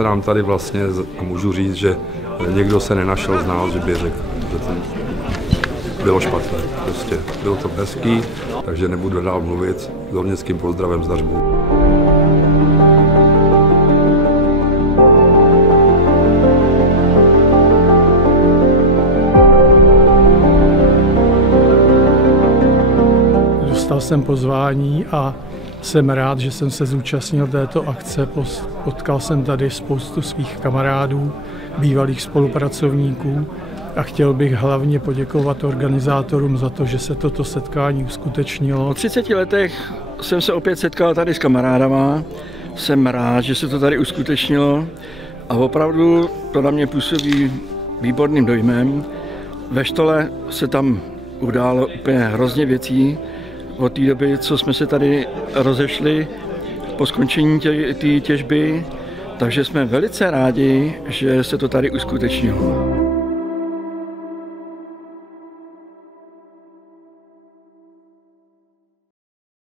se nám tady vlastně, a můžu říct, že někdo se nenašel z nás, že by řekl, že to bylo špatné. Prostě bylo to hezký, takže nebudu dál mluvit. S hornickým pozdravem z Dařbu. Dostal jsem pozvání a jsem rád, že jsem se zúčastnil této akce. Potkal jsem tady spoustu svých kamarádů, bývalých spolupracovníků a chtěl bych hlavně poděkovat organizátorům za to, že se toto setkání uskutečnilo. Po 30 letech jsem se opět setkal tady s kamarádama. Jsem rád, že se to tady uskutečnilo a opravdu to na mě působí výborným dojmem. Ve Štole se tam událo úplně hrozně věcí od té doby, co jsme se tady rozešli po skončení té těžby, takže jsme velice rádi, že se to tady uskutečnilo.